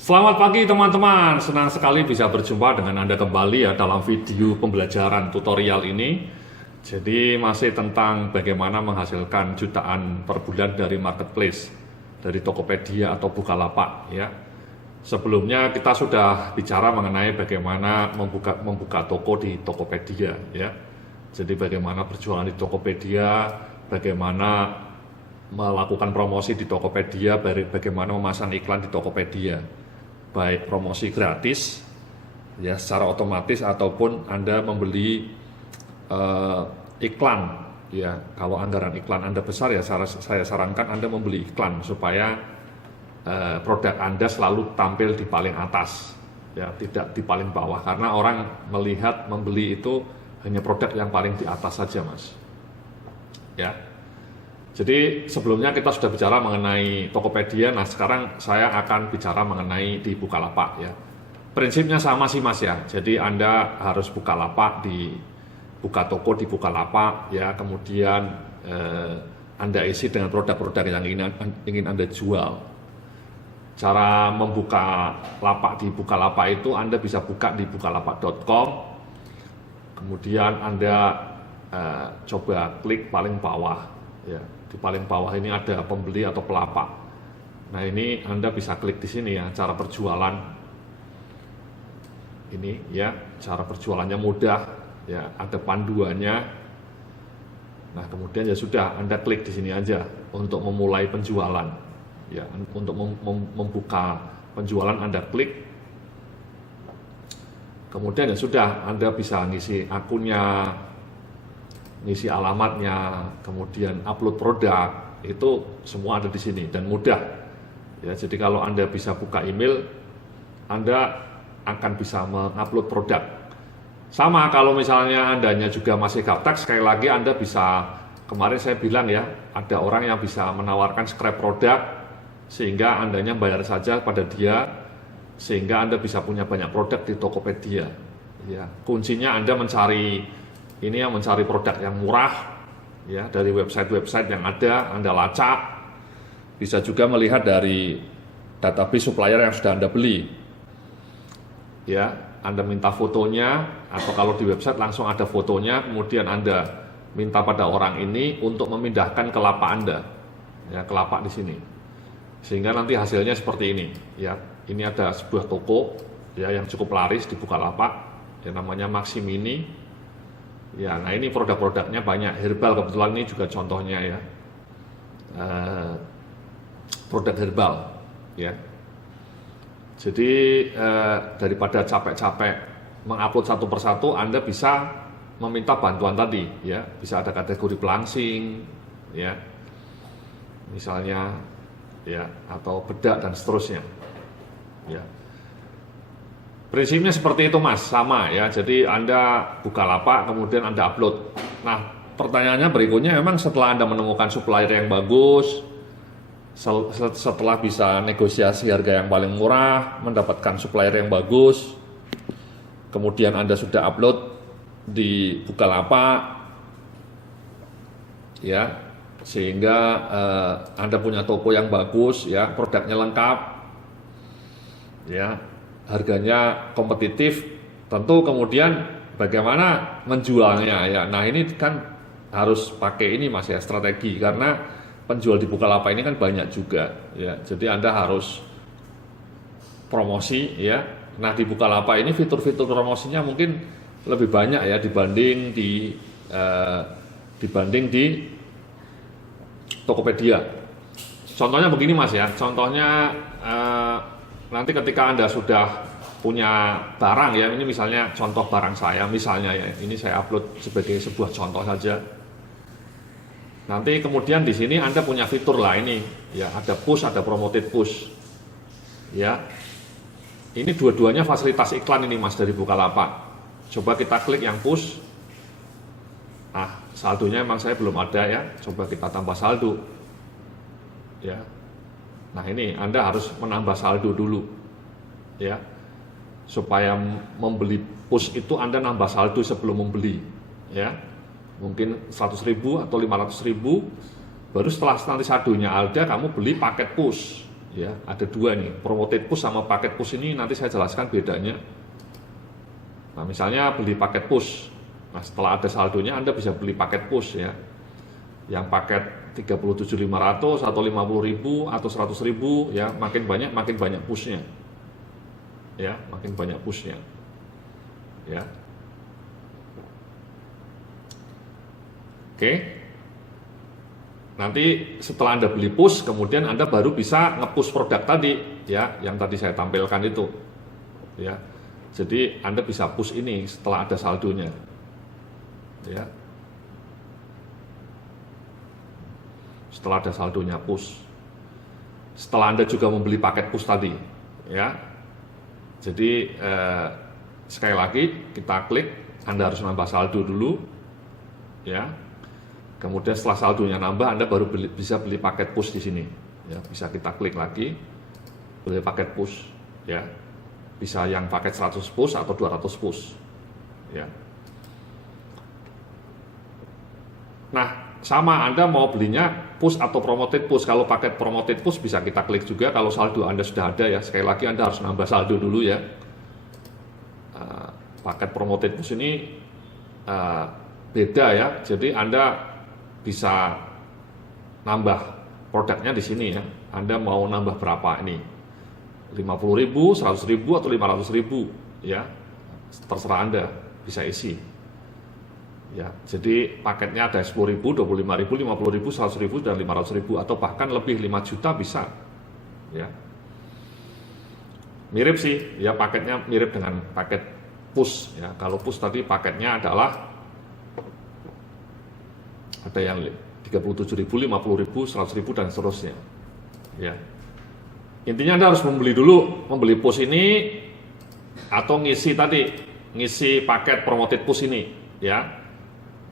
Selamat pagi teman-teman, senang sekali bisa berjumpa dengan Anda kembali ya dalam video pembelajaran tutorial ini. Jadi masih tentang bagaimana menghasilkan jutaan per bulan dari marketplace, dari Tokopedia atau Bukalapak ya. Sebelumnya kita sudah bicara mengenai bagaimana membuka toko di Tokopedia ya. Jadi bagaimana berjualan di Tokopedia, bagaimana melakukan promosi di Tokopedia, bagaimana memasang iklan di Tokopedia, baik promosi gratis ya secara otomatis ataupun Anda membeli iklan ya. Kalau anggaran iklan Anda besar ya saya sarankan Anda membeli iklan supaya produk Anda selalu tampil di paling atas ya, tidak di paling bawah, karena orang melihat membeli itu hanya produk yang paling di atas saja Mas ya. Jadi sebelumnya kita sudah bicara mengenai Tokopedia, nah sekarang saya akan bicara mengenai di Bukalapak ya. Prinsipnya sama sih Mas ya, jadi Anda harus buka toko di Bukalapak ya, kemudian Anda isi dengan produk-produk yang ingin Anda jual. Cara membuka lapak di Bukalapak itu Anda bisa buka di bukalapak.com, kemudian Anda coba klik paling bawah ya. Di paling bawah ini ada pembeli atau pelapak. Nah ini Anda bisa klik di sini ya, cara berjualan. Ini ya, cara berjualannya mudah ya, ada panduannya. Nah kemudian ya sudah, Anda klik di sini aja untuk memulai penjualan ya. Untuk membuka penjualan Anda klik. Kemudian ya sudah, Anda bisa ngisi akunnya, ngisi alamatnya, kemudian upload produk, itu semua ada di sini dan mudah ya. Jadi kalau Anda bisa buka email, Anda akan bisa mengupload produk. Sama kalau misalnya Andanya juga masih gaptek, sekali lagi Anda bisa, kemarin saya bilang ya, ada orang yang bisa menawarkan scrap produk sehingga Andanya bayar saja pada dia, sehingga Anda bisa punya banyak produk di Tokopedia ya. Kuncinya Anda mencari produk yang murah ya, dari website-website yang ada, Anda lacak. Bisa juga melihat dari database supplier yang sudah Anda beli ya. Anda minta fotonya, atau kalau di website langsung ada fotonya, kemudian Anda minta pada orang ini untuk memindahkan ke lapak Anda ya, ke lapak di sini, sehingga nanti hasilnya seperti ini ya. Ini ada sebuah toko ya yang cukup laris di Bukalapak yang namanya Maximini ya. Nah ini produk-produknya banyak, herbal kebetulan ini juga contohnya ya, produk herbal ya. Jadi daripada capek-capek mengupload satu persatu, Anda bisa meminta bantuan tadi ya. Bisa ada kategori pelangsing ya, misalnya ya, atau bedak dan seterusnya ya. Prinsipnya seperti itu Mas, sama ya. Jadi Anda buka lapak, kemudian Anda upload. Nah pertanyaannya berikutnya, memang setelah Anda menemukan supplier yang bagus, setelah bisa negosiasi harga yang paling murah, mendapatkan supplier yang bagus, kemudian Anda sudah upload di Bukalapak ya, sehingga Anda punya toko yang bagus ya, produknya lengkap ya, harganya kompetitif. Tentu kemudian bagaimana menjualnya ya. Nah ini kan harus pakai ini Mas ya, strategi, karena penjual di Bukalapak ini kan banyak juga ya. Jadi Anda harus promosi ya. Nah di Bukalapak ini fitur-fitur promosinya mungkin lebih banyak ya dibanding di Tokopedia. Contohnya begini Mas ya, contohnya nanti ketika Anda sudah punya barang ya, ini misalnya contoh barang saya misalnya ya, ini saya upload sebagai sebuah contoh saja. Nanti kemudian di sini Anda punya fitur lah ini ya, ada push, ada promoted push ya. Ini dua-duanya fasilitas iklan ini Mas dari Bukalapak. Coba kita klik yang push. Nah saldonya emang saya belum ada ya, coba kita tambah saldo ya. Nah ini Anda harus menambah saldo dulu ya, supaya membeli push itu Anda nambah saldo sebelum membeli ya. Mungkin 100.000 atau 500.000, baru setelah nanti saldonya ada kamu beli paket push ya. Ada dua nih, promoted push sama paket push ini nanti saya jelaskan bedanya. Nah, misalnya beli paket push. Nah, setelah ada saldonya Anda bisa beli paket push ya. Yang paket 37.500 atau 50.000 atau 100.000 ya, makin banyak pushnya. Ya, makin banyak pushnya. Ya. Oke. Nanti setelah Anda beli push, kemudian Anda baru bisa nge-push produk tadi ya, yang tadi saya tampilkan itu. Ya. Jadi Anda bisa push ini setelah ada saldonya. Ya. Setelah ada saldonya push. Setelah Anda juga membeli paket push tadi, ya. Jadi sekali lagi kita klik, Anda harus nambah saldo dulu, ya. Kemudian setelah saldonya nambah, Anda baru bisa beli paket push di sini. Ya, bisa kita klik lagi, beli paket push, ya. Bisa yang paket 100 push atau 200 push, ya. Nah, sama Anda mau belinya push atau promoted push. Kalau paket promoted push bisa kita klik juga kalau saldo Anda sudah ada ya. Sekali lagi Anda harus nambah saldo dulu ya. Paket promoted push ini beda ya. Jadi Anda bisa nambah produknya di sini ya. Anda mau nambah berapa ini? 50.000, 100.000 atau 500.000 ya. Terserah Anda, bisa isi. Ya, jadi paketnya ada 10.000, 25.000, 50.000, 100.000 dan 500.000 atau bahkan lebih 5 juta bisa. Ya. Mirip sih, ya paketnya mirip dengan paket push ya. Kalau push tadi paketnya adalah ada yang 37.000, 50.000, 100.000 dan seterusnya. Ya. Intinya Anda harus membeli push ini atau ngisi paket promoted push ini, ya.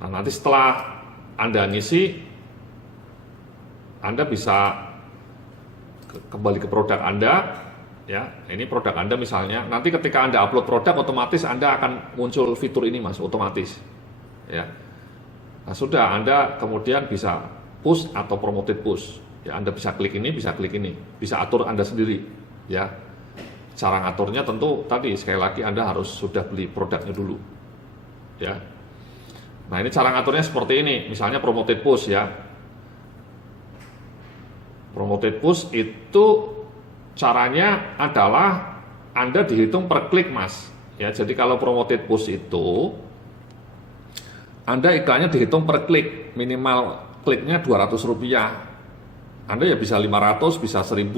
Nah, nanti setelah Anda ngisi, Anda bisa kembali ke produk Anda, ya. Ini produk Anda misalnya. Nanti ketika Anda upload produk, otomatis Anda akan muncul fitur ini, Mas, otomatis. Ya. Nah, sudah Anda kemudian bisa push atau promoted push. Ya, Anda bisa klik ini, bisa atur Anda sendiri. Ya, cara ngaturnya tentu tadi sekali lagi Anda harus sudah beli produknya dulu. Ya, nah ini cara ngaturnya seperti ini. Misalnya promoted push ya. Promoted push itu caranya adalah Anda dihitung per klik, Mas. Ya, jadi kalau promoted push itu Anda iklannya dihitung per klik, minimal kliknya Rp200. Anda ya bisa 500, bisa 1.000.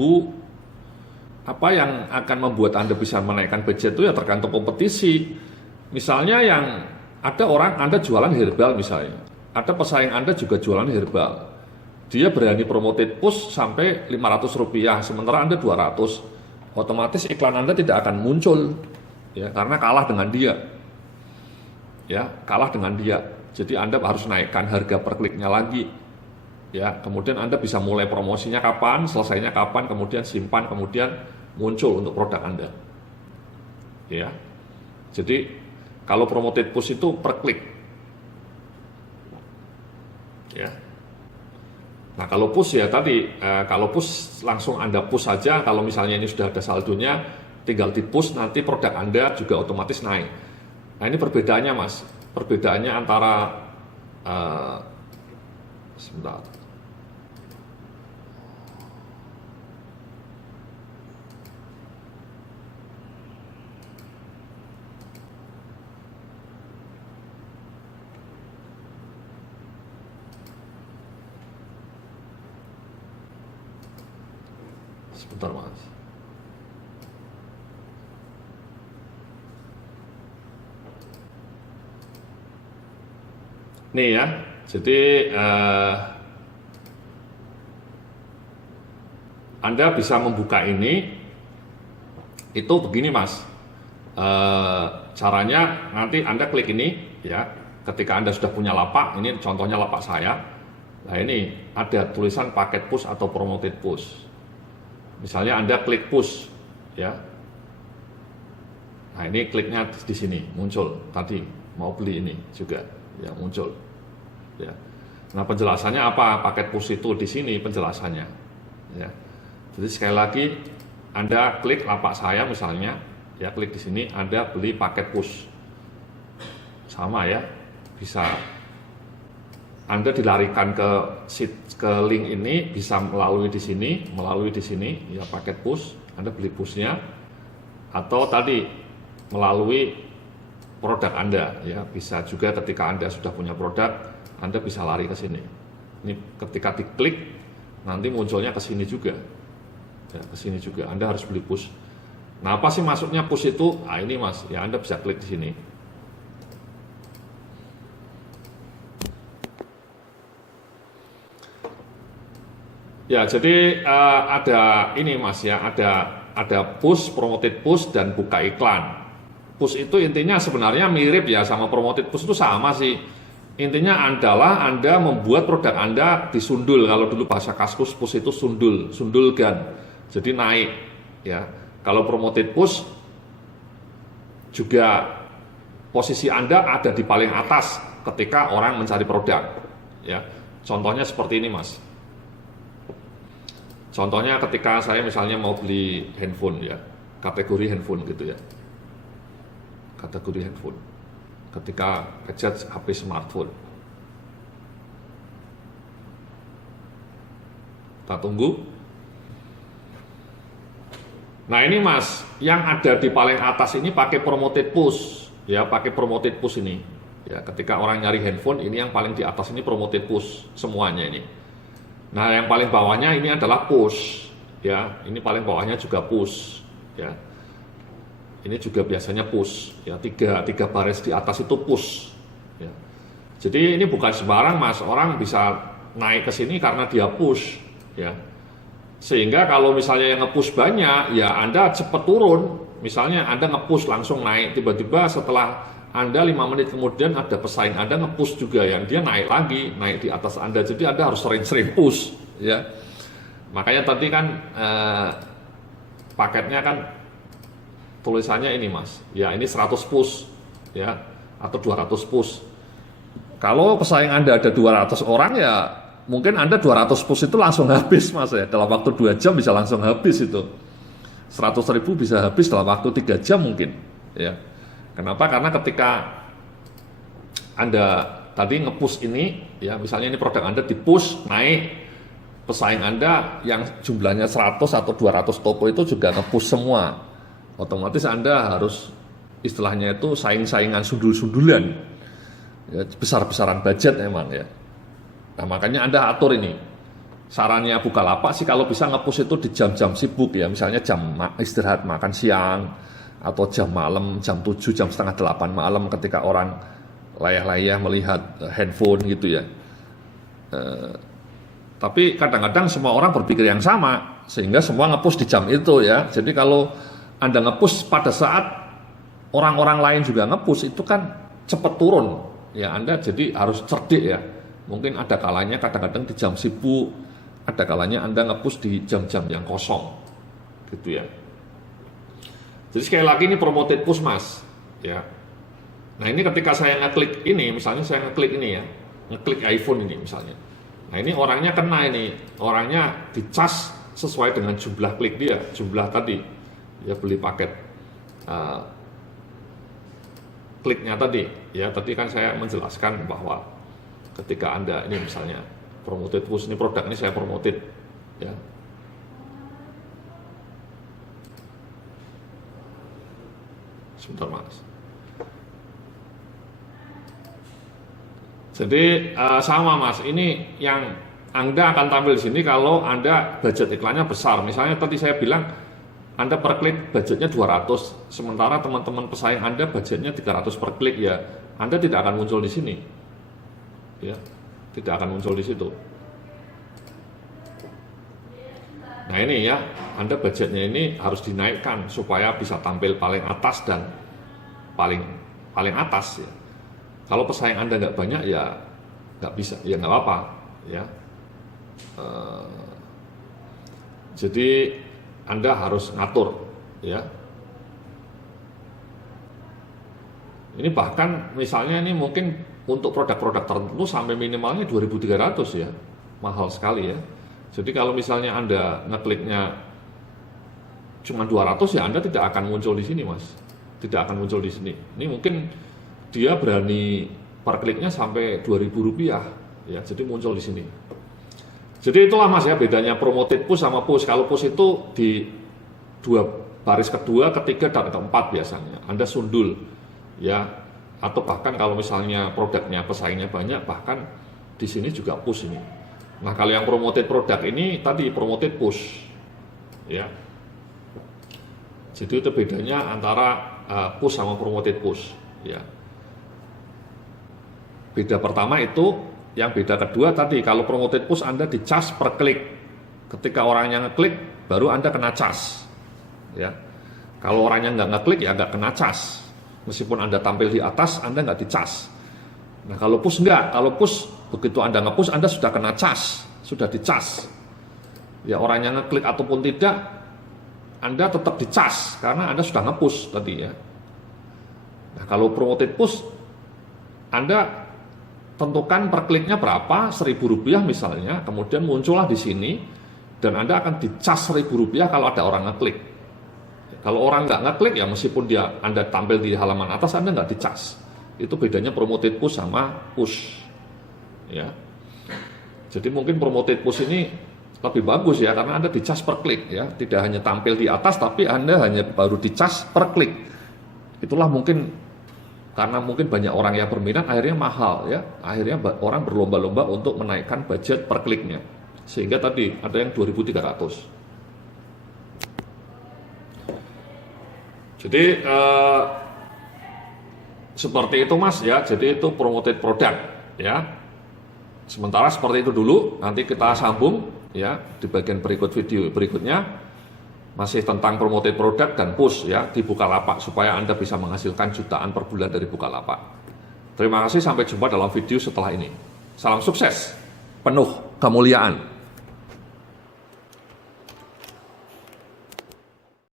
Apa yang akan membuat Anda bisa menaikkan budget itu ya tergantung kompetisi. Misalnya yang ada orang Anda jualan herbal misalnya, ada pesaing Anda juga jualan herbal. Dia berani promoted push sampai Rp500, sementara Anda 200. Otomatis iklan Anda tidak akan muncul, ya karena kalah dengan dia. Ya, kalah dengan dia. Jadi Anda harus naikkan harga per kliknya lagi. Ya, kemudian Anda bisa mulai promosinya kapan, selesainya kapan, kemudian simpan, kemudian muncul untuk produk Anda. Ya. Jadi kalau promoted push itu per klik. Ya. Nah, kalau push ya tadi, kalau push langsung Anda push saja. Kalau misalnya ini sudah ada saldonya, tinggal di push, nanti produk Anda juga otomatis naik. Nah, ini perbedaannya, Mas. Perbedaannya antara sebentar. Sebentar, Mas. Nih ya, jadi Anda bisa membuka ini, itu begini Mas, caranya nanti Anda klik ini ya, ketika Anda sudah punya lapak, ini contohnya lapak saya, nah ini ada tulisan paket push atau promoted push, misalnya Anda klik push ya, nah ini kliknya di sini muncul tadi mau beli ini juga ya muncul ya. Nah penjelasannya apa paket push itu di sini penjelasannya ya. Jadi sekali lagi Anda klik lapak saya misalnya, ya klik di sini Anda beli paket push. Sama ya, bisa Anda dilarikan ke link ini, bisa melalui di sini ya paket push, Anda beli pushnya, atau tadi melalui produk Anda ya, bisa juga ketika Anda sudah punya produk, Anda bisa lari ke sini. Ini ketika diklik nanti munculnya ke sini juga. Ya, ke sini juga Anda harus beli push. Nah, apa sih maksudnya push itu? Nah, ini Mas, ya Anda bisa klik di sini. Ya, jadi ada ini Mas ya, ada push, promoted push, dan buka iklan. Push itu intinya sebenarnya mirip ya sama promoted push, itu sama sih. Intinya adalah Anda membuat produk Anda disundul. Kalau dulu bahasa Kaskus push itu sundulkan. Jadi naik ya. Kalau promoted push juga posisi Anda ada di paling atas ketika orang mencari produk ya. Contohnya seperti ini Mas. Contohnya ketika saya misalnya mau beli handphone ya, kategori handphone gitu ya. Kategori handphone. Ketika gadget HP smartphone. Kita tunggu. Nah ini Mas, yang ada di paling atas ini pakai promoted push. Ya, pakai promoted push ini. Ya, ketika orang nyari handphone, ini yang paling di atas ini promoted push semuanya ini. Nah, yang paling bawahnya ini adalah push, ya. Ini paling bawahnya juga push, ya. Ini juga biasanya push, ya. Tiga baris di atas itu push, ya. Jadi ini bukan sembarang Mas, orang bisa naik ke sini karena dia push, ya. Sehingga kalau misalnya yang nge-push banyak, ya Anda cepat turun. Misalnya Anda nge-push langsung naik, tiba-tiba setelah Anda 5 menit kemudian ada pesaing Anda nge-push juga yang dia naik lagi, naik di atas Anda. Jadi Anda harus sering-sering push, ya. Makanya tadi kan paketnya kan tulisannya ini Mas. Ya, ini 100 push, ya, atau 200 push. Kalau pesaing Anda ada 200 orang ya mungkin Anda 200 push itu langsung habis Mas ya. Dalam waktu 2 jam bisa langsung habis itu. 100.000 bisa habis dalam waktu 3 jam mungkin, ya. Kenapa? Karena ketika Anda tadi nge-push ini, ya misalnya ini produk Anda di-push, naik, pesaing Anda yang jumlahnya 100 atau 200 toko itu juga nge-push semua. Otomatis Anda harus istilahnya itu saing-saingan sundul-sundulan, ya, besar-besaran budget emang ya. Nah makanya Anda atur ini. Sarannya Bukalapak sih kalau bisa nge-push itu di jam-jam sibuk ya, misalnya jam istirahat makan siang, atau jam malam, jam 7, jam setengah 8 malam ketika orang layah-layah melihat handphone gitu ya. Tapi kadang-kadang semua orang berpikir yang sama, sehingga semua nge-push di jam itu ya. Jadi kalau Anda nge-push pada saat orang-orang lain juga nge-push, itu kan cepat turun. Ya Anda jadi harus cerdik ya. Mungkin ada kalanya kadang-kadang di jam sibuk, ada kalanya Anda nge-push di jam-jam yang kosong. Gitu ya. Jadi sekali lagi ini promoted push Mas, ya. Nah ini ketika saya ngeklik ini, misalnya saya ngeklik ini ya, ngeklik iPhone ini misalnya. Nah ini orangnya kena ini, orangnya dicas sesuai dengan jumlah klik dia, jumlah tadi, ya beli paket kliknya tadi, ya. Tadi kan saya menjelaskan bahwa ketika Anda ini misalnya promoted push, ini produk ini saya promoted, ya. Sebentar Mas. Jadi sama Mas, ini yang Anda akan tampil di sini kalau Anda budget iklannya besar. Misalnya tadi saya bilang Anda per klik budgetnya 200, sementara teman-teman pesaing Anda budgetnya 300 per klik ya, Anda tidak akan muncul di sini. Ya, tidak akan muncul di situ. Nah ini ya, Anda budgetnya ini harus dinaikkan supaya bisa tampil paling atas dan paling atas ya. Kalau pesaing Anda nggak banyak ya nggak bisa, ya nggak apa-apa ya. Jadi Anda harus ngatur ya. Ini bahkan misalnya ini mungkin untuk produk-produk tertentu sampai minimalnya 2.300 ya, mahal sekali ya. Jadi kalau misalnya Anda ngekliknya cuma 200 ya Anda tidak akan muncul di sini, Mas. Tidak akan muncul di sini. Ini mungkin dia berani per kliknya sampai Rp2.000 ya, jadi muncul di sini. Jadi itulah Mas ya bedanya promoted push sama push. Kalau push itu di baris kedua, ketiga, dan keempat biasanya. Anda sundul ya, atau bahkan kalau misalnya produknya pesaingnya banyak, bahkan di sini juga push ini. Nah kalau yang promoted produk ini tadi promoted push ya. Jadi itu bedanya antara push sama promoted push ya. Beda pertama itu, yang beda kedua tadi, kalau promoted push Anda dicas per klik. Ketika orangnya ngeklik baru Anda kena cas ya. Kalau orangnya nggak ngeklik ya nggak kena cas. Meskipun Anda tampil di atas Anda nggak dicas. Nah kalau push enggak, kalau push begitu Anda nge-push Anda sudah kena cas, sudah dicas. Ya orangnya ngeklik ataupun tidak, Anda tetap dicas karena Anda sudah nge-push tadi ya. Nah kalau promoted push, Anda tentukan per kliknya berapa, Rp1.000 misalnya, kemudian muncullah di sini, dan Anda akan dicas Rp1.000 kalau ada orang ngeklik. Kalau orang nggak ngeklik ya meskipun Anda tampil di halaman atas Anda nggak dicas. Itu bedanya promoted push sama push. Ya, jadi mungkin promoted push ini lebih bagus ya karena Anda dicas per klik ya, tidak hanya tampil di atas tapi Anda hanya baru dicas per klik. Itulah mungkin karena mungkin banyak orang yang berminat akhirnya mahal ya, akhirnya orang berlomba-lomba untuk menaikkan budget per kliknya sehingga tadi ada yang 2.300. Jadi seperti itu Mas ya, jadi itu promoted product ya. Sementara seperti itu dulu, nanti kita sambung ya di bagian berikut video berikutnya masih tentang promoted product dan push ya di Bukalapak supaya Anda bisa menghasilkan jutaan per bulan dari Bukalapak. Terima kasih, sampai jumpa dalam video setelah ini. Salam sukses, penuh kemuliaan.